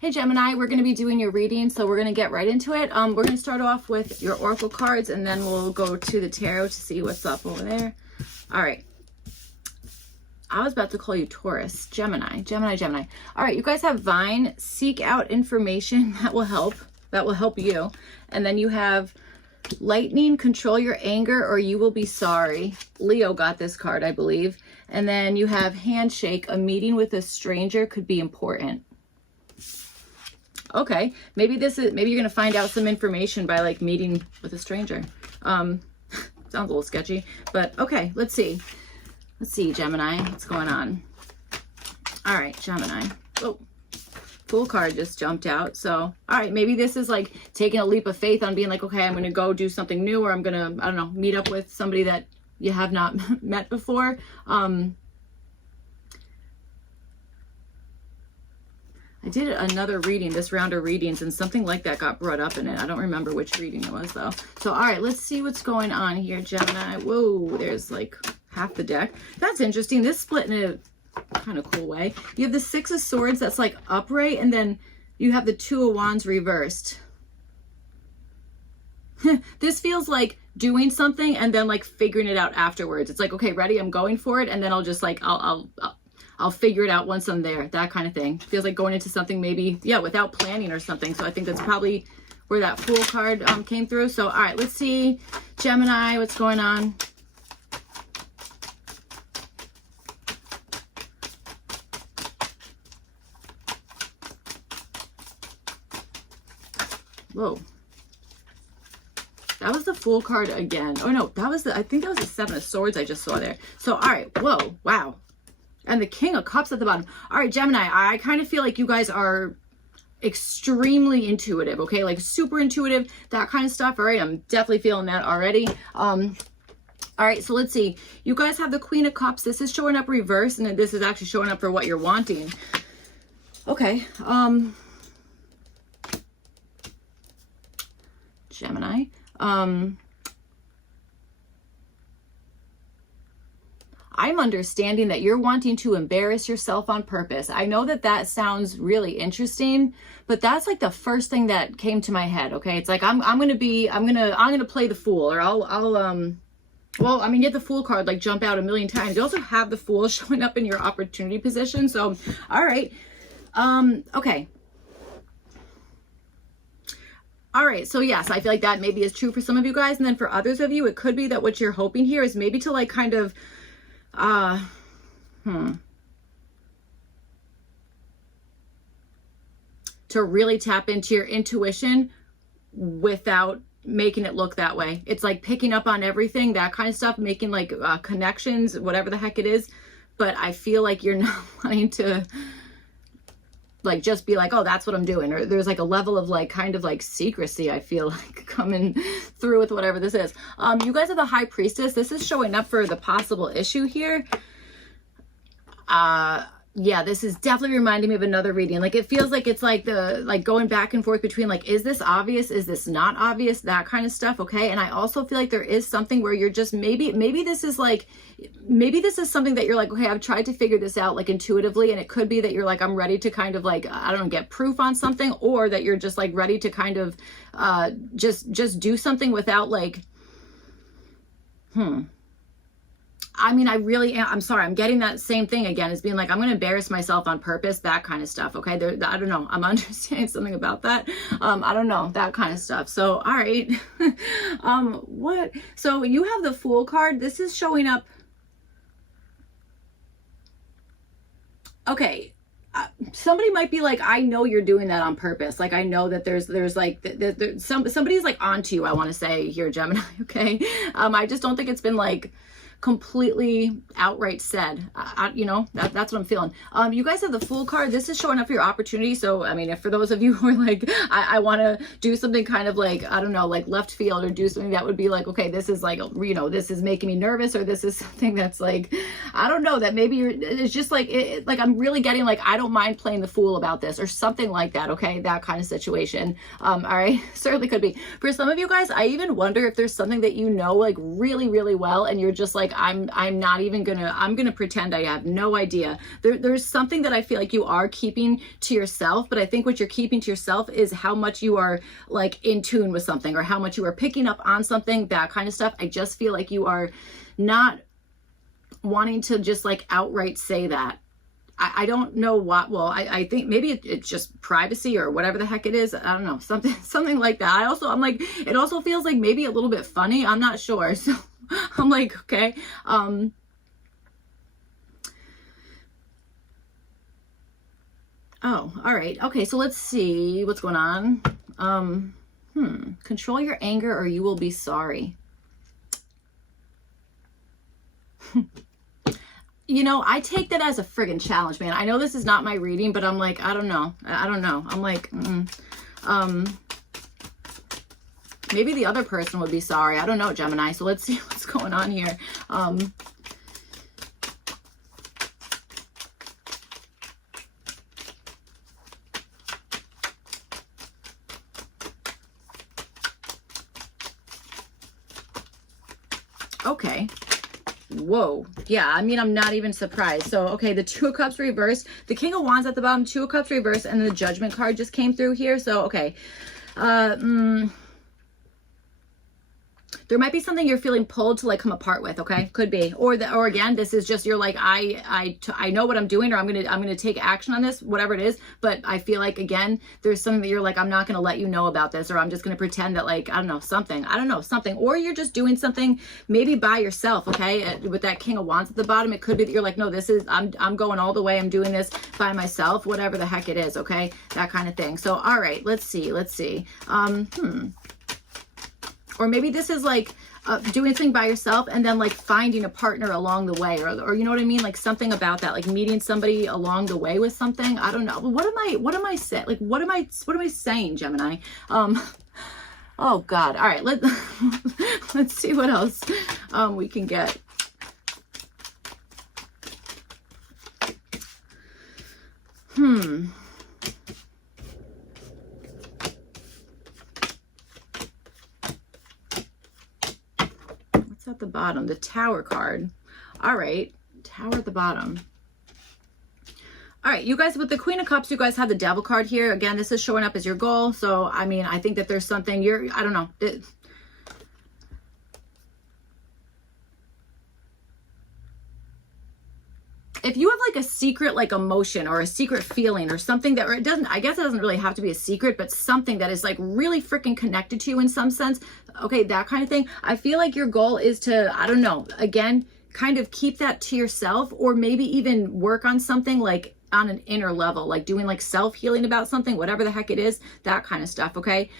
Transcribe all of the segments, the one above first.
Hey Gemini, we're going to be doing your reading, so we're going to get right into it. We're going to start off with your oracle cards, and then we'll go to the tarot to see what's up over there. All right. I was about to call you Taurus. Gemini. All right, you guys have Vine. Seek out information that will help. That will help you. And then you have Lightning. Control your anger or you will be sorry. Leo got this card, I believe. And then you have Handshake. A meeting with a stranger could be important. Okay, maybe you're gonna find out some information by like meeting with a stranger. Sounds a little sketchy, but okay, let's see, Gemini, what's going on? All right, Gemini. Oh, Fool card just jumped out. So all right, maybe this is like taking a leap of faith on being like, okay, I'm gonna go do something new, or I'm gonna, I don't know, meet up with somebody that you have not met before. I did another reading, this round of readings, and something like that got brought up in it. I don't remember which reading it was, though. So, all right, let's see what's going on here, Gemini. Whoa, there's like half the deck. That's interesting. This split in a kind of cool way. You have the Six of Swords that's like upright, and then you have the Two of Wands reversed. This feels like doing something and then like figuring it out afterwards. It's like, okay, ready, I'm going for it, and then I'll just like, I'll figure it out once I'm there, that kind of thing. Feels like going into something maybe, yeah, without planning or something. So I think that's probably where that Fool card came through. So, all right, let's see, Gemini, what's going on? Whoa. That was the Fool card again. Oh, no, that was I think that was the Seven of Swords I just saw there. So, all right, whoa, wow. And the King of Cups at the bottom. All right, Gemini, I kind of feel like you guys are extremely intuitive, okay? Like super intuitive, that kind of stuff. All right, I'm definitely feeling that already. All right, so let's see. You guys have the Queen of Cups. This is showing up reverse, and then this is actually showing up for what you're wanting. Okay. Gemini. I'm understanding that you're wanting to embarrass yourself on purpose. I know that that sounds really interesting, but that's like the first thing that came to my head. Okay, it's like I'm gonna play the fool, or well, I mean, you have the Fool card like jump out a million times. You also have the Fool showing up in your opportunity position. So, all right, okay. All right, so yes, I feel like that maybe is true for some of you guys, and then for others of you, it could be that what you're hoping here is maybe to like kind of to really tap into your intuition without making it look that way. It's like picking up on everything, that kind of stuff, making like connections, whatever the heck it is. But I feel like you're not wanting to like just be like, oh, that's what I'm doing. Or there's like a level of like kind of like secrecy, I feel like, coming through with whatever this is. You guys are the High Priestess. This is showing up for the possible issue here. Yeah, this is definitely reminding me of another reading. Like it feels like it's like going back and forth between like, is this obvious? Is this not obvious? That kind of stuff. Okay. And I also feel like there is something where you're just maybe this is something that you're like, okay, I've tried to figure this out like intuitively. And it could be that you're like, I'm ready to kind of like, I don't know, get proof on something, or that you're just like ready to kind of just do something without like, I mean, I really am. I'm sorry. I'm getting that same thing again as being like, I'm going to embarrass myself on purpose, that kind of stuff. Okay. I don't know. I'm understanding something about that. I don't know, that kind of stuff. So, all right. What? So you have the Fool card. This is showing up. Okay. Somebody might be like, I know you're doing that on purpose. Like, I know that there's like, somebody's like onto you, I want to say here, Gemini. Okay. I just don't think it's been like completely outright said. You know, that's what I'm feeling. You guys have the Fool card. This is showing up for your opportunity. So, I mean, if for those of you who are like, I want to do something kind of like, I don't know, like left field, or do something that would be like, okay, this is like, you know, this is making me nervous, or this is something that's like, I don't know, that maybe it's just like, like I'm really getting like, I don't mind playing the fool about this, or something like that. Okay. That kind of situation. All right. Certainly could be. For some of you guys, I even wonder if there's something that you know, like really, really well, and you're just like, like, I'm not even gonna, I'm gonna pretend I have no idea. There's something that I feel like you are keeping to yourself, but I think what you're keeping to yourself is how much you are like in tune with something, or how much you are picking up on something, that kind of stuff. I just feel like you are not wanting to just like outright say that. I don't know what, well, I think maybe it's just privacy or whatever the heck it is. I don't know, something like that. I'm like, it also feels like maybe a little bit funny. I'm not sure. So I'm like, okay. Oh, all right. Okay. So let's see what's going on. Control your anger or you will be sorry. You know, I take that as a friggin' challenge, man. I know this is not my reading, but I'm like, I don't know. I'm like, maybe the other person would be sorry. I don't know, Gemini. So let's see what's going on here. Okay. Whoa. Yeah, I mean, I'm not even surprised. So, okay, the Two of Cups reversed, the King of Wands at the bottom, Two of Cups reversed, and the Judgment card just came through here. So, okay. There might be something you're feeling pulled to like come apart with, okay? Could be. Or again, this is just, you're like, I know what I'm doing, or I'm gonna take action on this, whatever it is. But I feel like, again, there's something that you're like, I'm not gonna let you know about this, or I'm just gonna pretend that, like, I don't know, something. Or you're just doing something maybe by yourself, okay? With that King of Wands at the bottom, it could be that you're like, no, this is, I'm going all the way, I'm doing this by myself, whatever the heck it is, okay? That kind of thing. So, all right, let's see. Or maybe this is like doing something by yourself and then like finding a partner along the way, or you know what I mean? Like something about that, like meeting somebody along the way with something. I don't know. What am I saying? Like, what am I saying, Gemini? Oh God. All right. Let's see what else we can get. At the bottom, the Tower card. All right, Tower at the bottom. All right, you guys, with the Queen of Cups, you guys have the Devil card here. Again, this is showing up as your goal. So, I mean, I think that there's something I don't know. If you have like a secret like emotion or a secret feeling or something that, or it doesn't, I guess it doesn't really have to be a secret, but something that is like really freaking connected to you in some sense, okay, that kind of thing. I feel like your goal is to, I don't know, again, kind of keep that to yourself, or maybe even work on something like on an inner level, like doing like self-healing about something, whatever the heck it is, that kind of stuff, okay?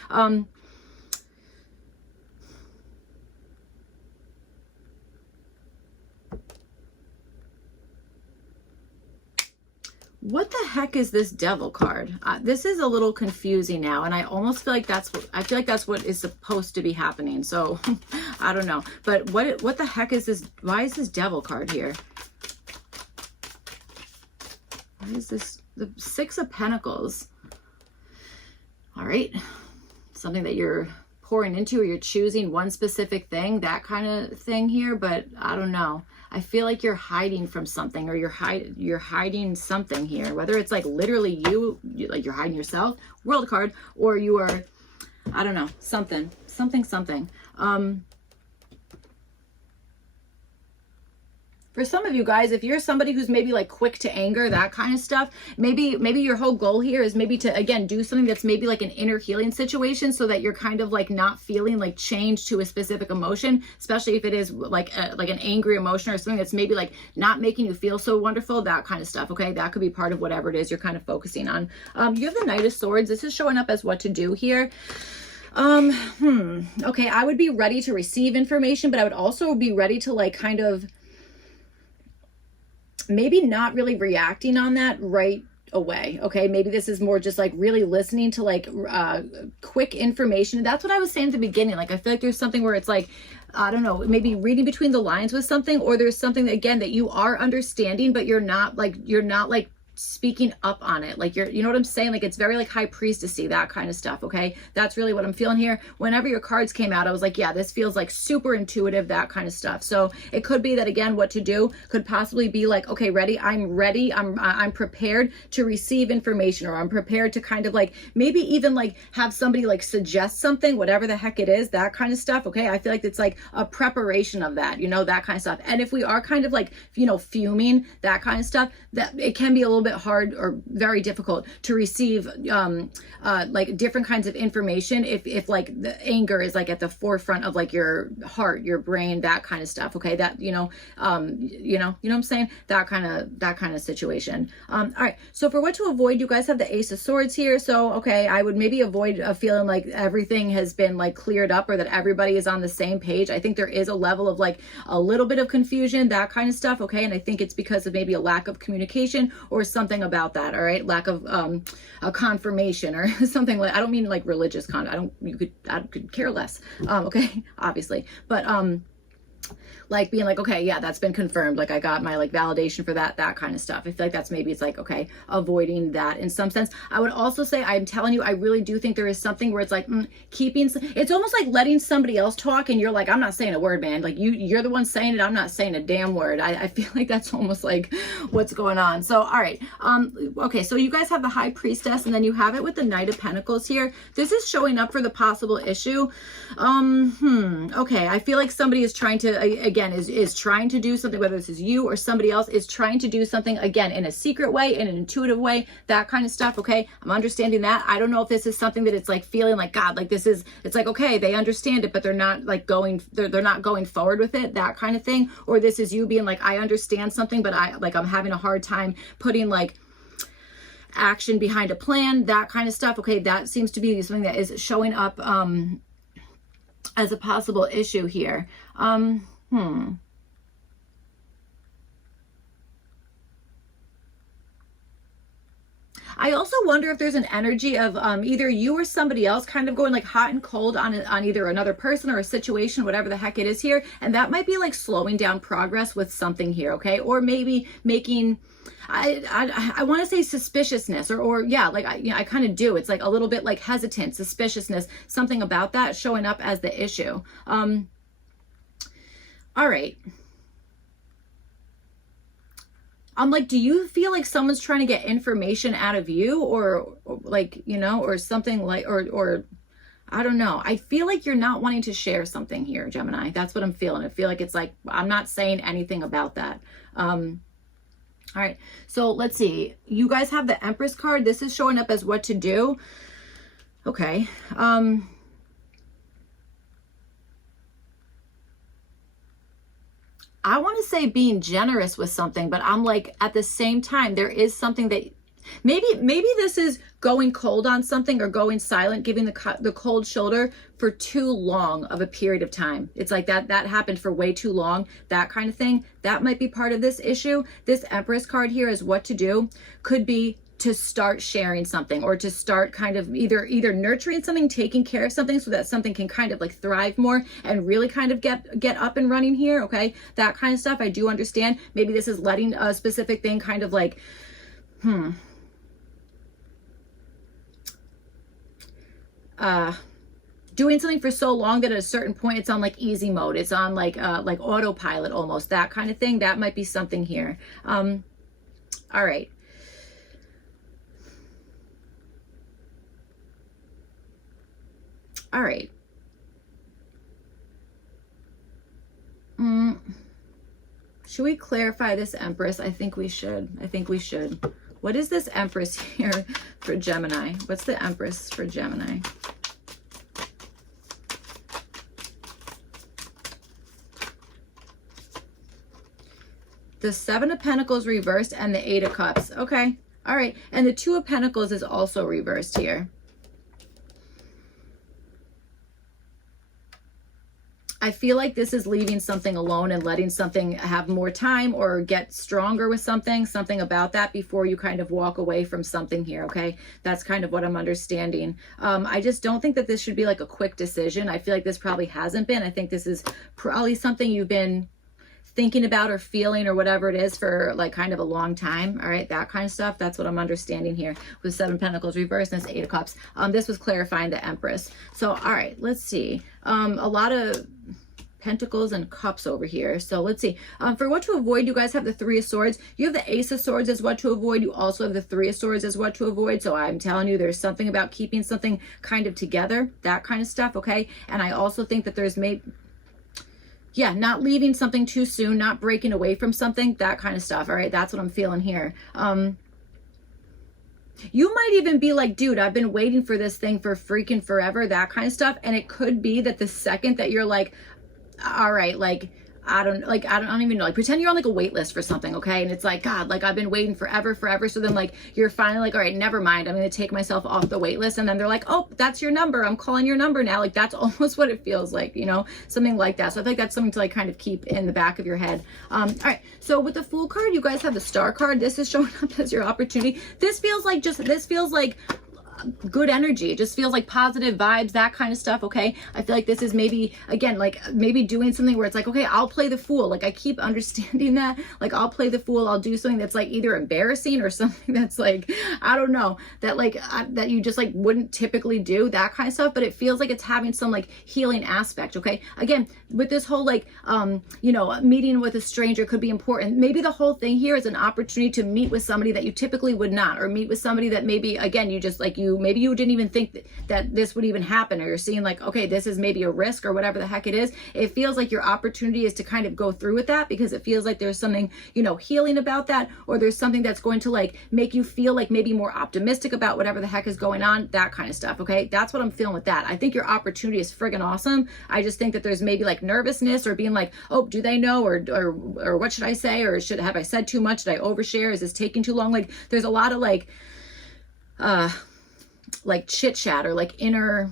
What the heck is this Devil card? This is a little confusing now, and I almost feel like that's what is supposed to be happening. So I don't know, but what the heck is this? Why is this Devil card here? Why is this the Six of Pentacles? All right, something that you're pouring into, or you're choosing one specific thing, that kind of thing here. But I don't know. I feel like you're hiding from something, or you're hiding something here, whether it's like literally like you're hiding yourself, World card, or you are, I don't know, something. For some of you guys, if you're somebody who's maybe like quick to anger, that kind of stuff, maybe your whole goal here is maybe to, again, do something that's maybe like an inner healing situation, so that you're kind of like not feeling like change to a specific emotion, especially if it is like an angry emotion, or something that's maybe like not making you feel so wonderful, that kind of stuff, okay? That could be part of whatever it is you're kind of focusing on. You have the Knight of Swords. This is showing up as what to do here. Okay, I would be ready to receive information, but I would also be ready to like kind of maybe not really reacting on that right away. Okay, maybe this is more just like really listening to like quick information. That's what I was saying at the beginning. Like, I feel like there's something where it's like, I don't know, maybe reading between the lines with something, or there's something that, again, that you are understanding, but you're not like speaking up on it. Like you know what I'm saying? Like it's very like high priestessy, that kind of stuff. Okay. That's really what I'm feeling here. Whenever your cards came out, I was like, yeah, this feels like super intuitive, that kind of stuff. So it could be that, again, what to do could possibly be like, okay, ready. I'm prepared to receive information, or I'm prepared to kind of like, maybe even like have somebody like suggest something, whatever the heck it is, that kind of stuff. Okay. I feel like it's like a preparation of that, you know, that kind of stuff. And if we are kind of like, you know, fuming, that kind of stuff, that it can be a little bit hard or very difficult to receive like different kinds of information if like the anger is like at the forefront of like your heart, your brain, that kind of stuff. Okay, that you know what I'm saying, that kind of situation. All right, so for what to avoid, you guys have the Ace of Swords here. So okay, I would maybe avoid a feeling like everything has been like cleared up, or that everybody is on the same page. I think there is a level of like a little bit of confusion, that kind of stuff. Okay, and I think it's because of maybe a lack of communication or something about that. All right, lack of a confirmation or something. Like, I don't mean like religious I could care less. Okay, obviously, but like being like, okay, yeah, that's been confirmed. Like I got my like validation for that kind of stuff. I feel like that's maybe, it's like, okay, avoiding that in some sense. I would also say, I'm telling you, I really do think there is something where it's like it's almost like letting somebody else talk and you're like, I'm not saying a word, man. Like you're the one saying it. I'm not saying a damn word. I feel like that's almost like what's going on. So, all right. Okay. So you guys have the High Priestess, and then you have it with the Knight of Pentacles here. This is showing up for the possible issue. Okay. I feel like somebody is trying to, again, is trying to do something, whether this is you or somebody else, is trying to do something, again, in a secret way, in an intuitive way, that kind of stuff. Okay, I'm understanding that. I don't know if this is something that it's like feeling like, God, like this is, it's like, okay, they understand it, but they're not like they're not going forward with it, that kind of thing. Or this is you being like, I understand something, but I'm having a hard time putting like action behind a plan, that kind of stuff. Okay, that seems to be something that is showing up as a possible issue here. I also wonder if there's an energy of either you or somebody else kind of going like hot and cold on either another person or a situation, whatever the heck it is here. And that might be like slowing down progress with something here, okay? Or maybe making, I want to say suspiciousness, or yeah, like I kind of do. It's like a little bit like hesitant, suspiciousness, something about that showing up as the issue. All right. I'm like, do you feel like someone's trying to get information out of you, or like, you know, or something like, or I don't know. I feel like you're not wanting to share something here, Gemini. That's what I'm feeling. I feel like it's like, I'm not saying anything about that. All right. So let's see. You guys have the Empress card. This is showing up as what to do. Okay. I want to say being generous with something, but I'm like, at the same time, there is something that maybe this is going cold on something, or going silent, giving the cold shoulder for too long of a period of time. It's like that happened for way too long, that kind of thing. That might be part of this issue. This Empress card here is what to do. Could be to start sharing something, or to start kind of either nurturing something, taking care of something, so that something can kind of like thrive more and really kind of get up and running here. Okay, that kind of stuff. I do understand. Maybe this is letting a specific thing kind of like doing something for so long that at a certain point it's on like easy mode, it's on like autopilot almost, that kind of thing. That might be something here. All right. All right. Should we clarify this Empress? I think we should. What is this Empress here for Gemini? What's the Empress for Gemini? The Seven of Pentacles reversed and the Eight of Cups. Okay. All right. And the Two of Pentacles is also reversed here. I feel like this is leaving something alone and letting something have more time, or get stronger with something about that before you kind of walk away from something here. Okay. That's kind of what I'm understanding. I just don't think that this should be like a quick decision. I feel like this probably hasn't been. I think this is probably something you've been thinking about or feeling or whatever it is for like kind of a long time. All right, that kind of stuff. That's what I'm understanding here with 7 of Pentacles reversed and this 8 of Cups. This was clarifying the Empress. So, all right, let's see. A lot of Pentacles and Cups over here. So let's see. For what to avoid, you guys have the 3 of Swords. You have the Ace of Swords as what to avoid. You also have the 3 of Swords as what to avoid. So I'm telling you, there's something about keeping something kind of together, that kind of stuff, okay? And I also think that there's not leaving something too soon, not breaking away from something, that kind of stuff, all right? That's what I'm feeling here. You might even be like, dude, I've been waiting for this thing for freaking forever, that kind of stuff. And it could be that the second that you're like, all right, like, I don't even know, like pretend you're on like a wait list for something, okay? And it's like, God, like I've been waiting forever. So then like, you're finally like, all right, never mind. I'm going to take myself off the wait list. And then they're like, oh, that's your number. I'm calling your number now. Like that's almost what it feels like, you know, something like that. So I think that's something to like kind of keep in the back of your head. All right. So with the Fool card, you guys have the Star card. This is showing up as your opportunity. This feels like good energy. It just feels like positive vibes, that kind of stuff, okay? I feel like this is maybe, again, like maybe doing something where it's like, okay, I'll play the fool. Like I keep understanding that. Like I'll play the fool. I'll do something that's like either embarrassing or something that's like, I don't know, that like, that you just like wouldn't typically do, that kind of stuff. But it feels like it's having some like healing aspect, okay? Again, with this whole like, you know, meeting with a stranger could be important. Maybe the whole thing here is an opportunity to meet with somebody that you typically would not, or meet with somebody that maybe, again, you just like, maybe you didn't even think that this would even happen, or you're seeing like, okay, this is maybe a risk or whatever the heck it is. It feels like your opportunity is to kind of go through with that, because it feels like there's something, you know, healing about that, or there's something that's going to like make you feel like maybe more optimistic about whatever the heck is going on, that kind of stuff, okay? That's what I'm feeling with that. I think your opportunity is friggin' awesome. I just think that there's maybe like nervousness or being like, oh, do they know, or what should I say, or have I said too much? Did I overshare? Is this taking too long? Like there's a lot of like chit chat or like inner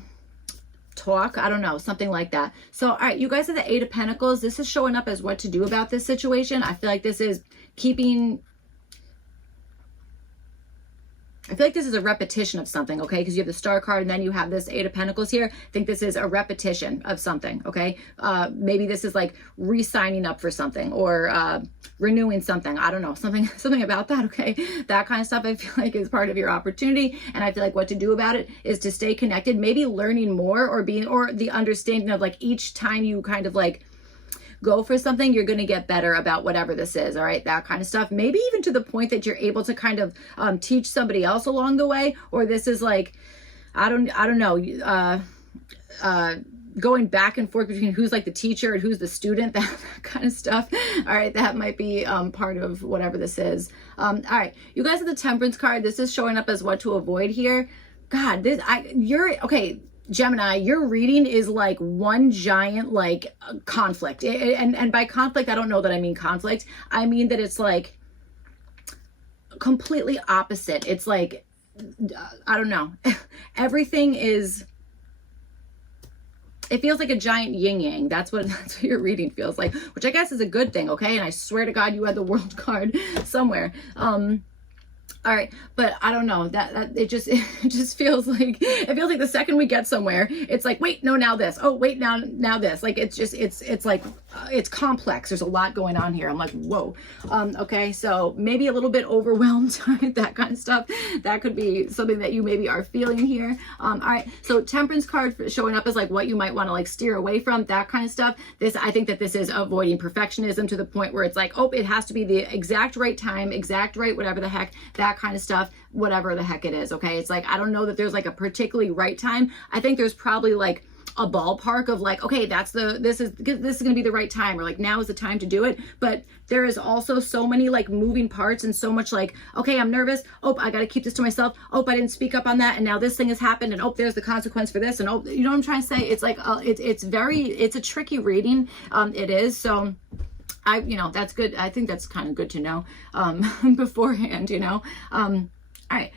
talk, I don't know, something like that. So all right, you guys have the 8 of Pentacles. This is showing up as what to do about this situation. I feel like this is a repetition of something, okay? Because you have the Star card and then you have this 8 of Pentacles here. I think this is a repetition of something, okay? Maybe this is like re-signing up for something, or renewing something. I don't know, something about that, okay? That kind of stuff I feel like is part of your opportunity. And I feel like what to do about it is to stay connected, maybe learning more, or the understanding of like each time you kind of like go for something, you're going to get better about whatever this is, all right? That kind of stuff. Maybe even to the point that you're able to kind of teach somebody else along the way, or this is like, I don't know, going back and forth between who's like the teacher and who's the student, that kind of stuff. All right, that might be part of whatever this is. All right, you guys have the Temperance card. This is showing up as what to avoid here. God, okay, Gemini, your reading is like one giant like conflict. And by conflict, I don't know that I mean conflict. I mean that it's like completely opposite. It's like, I don't know. Everything is, it feels like a giant yin yang. That's what your reading feels like, which I guess is a good thing, okay? And I swear to God, you had the World card somewhere. All right, but I don't know, that it just feels like, the second we get somewhere, it's like, wait, no, now this. Oh, wait, now this. Like, it's like, it's complex. There's a lot going on here. I'm like, whoa. Okay, so maybe a little bit overwhelmed, that kind of stuff. That could be something that you maybe are feeling here. All right, so Temperance card showing up as like what you might want to like steer away from, that kind of stuff. I think that this is avoiding perfectionism to the point where it's like, oh, it has to be the exact right time, exact right, wwhatever the heck, that kind of stuff, whatever the heck it is, okay? It's like, I don't know that there's like a particularly right time. I think there's probably like a ballpark of like, okay, this is going to be the right time, or like now is the time to do it. But there is also so many like moving parts, and so much like, okay, I'm nervous. Oh, I got to keep this to myself. Oh, I didn't speak up on that, and now this thing has happened, and oh, there's the consequence for this, and oh, you know what I'm trying to say? It's like, it's a tricky reading. It is. So that's good. I think that's kind of good to know beforehand, all right.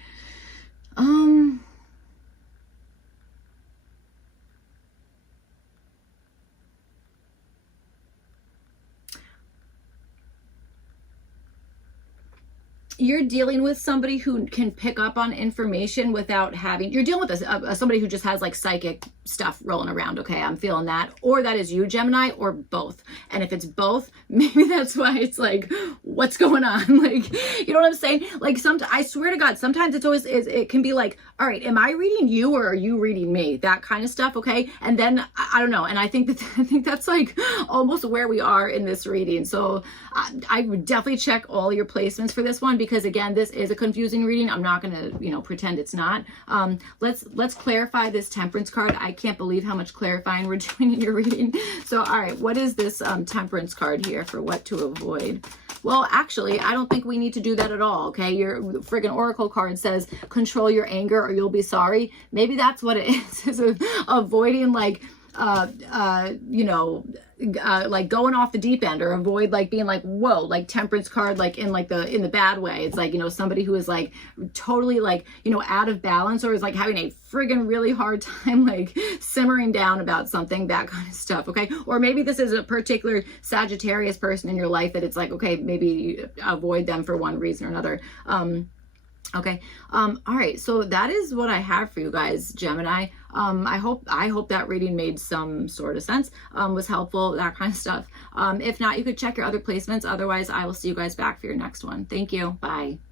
You're dealing with somebody who can pick up on information without having, you're dealing with somebody who just has like psychic stuff rolling around. Okay, I'm feeling that. Or that is you, Gemini, or both. And if it's both, maybe that's why it's like, what's going on? Like, you know what I'm saying? Like, I swear to God, sometimes it can be like, all right, am I reading you or are you reading me? That kind of stuff. Okay. And then I don't know. And I think that's like almost where we are in this reading. So I would definitely check all your placements for this one, because again, this is a confusing reading. I'm not going to, pretend it's not. Let's clarify this Temperance card. I can't believe how much clarifying we're doing in your reading. So, all right, what is this Temperance card here for what to avoid? Well, actually, I don't think we need to do that at all, okay? Your friggin' Oracle card says, control your anger or you'll be sorry. Maybe that's what it is avoiding like, like going off the deep end, or avoid like being like, whoa, like Temperance card, like in the bad way. It's like, somebody who is like totally like, out of balance, or is like having a friggin' really hard time, like simmering down about something, that kind of stuff. Okay. Or maybe this is a particular Sagittarius person in your life that it's like, okay, maybe avoid them for one reason or another. Okay. All right. So that is what I have for you guys, Gemini. I hope that reading made some sort of sense, was helpful, that kind of stuff. If not, you could check your other placements. Otherwise, I will see you guys back for your next one. Thank you. Bye.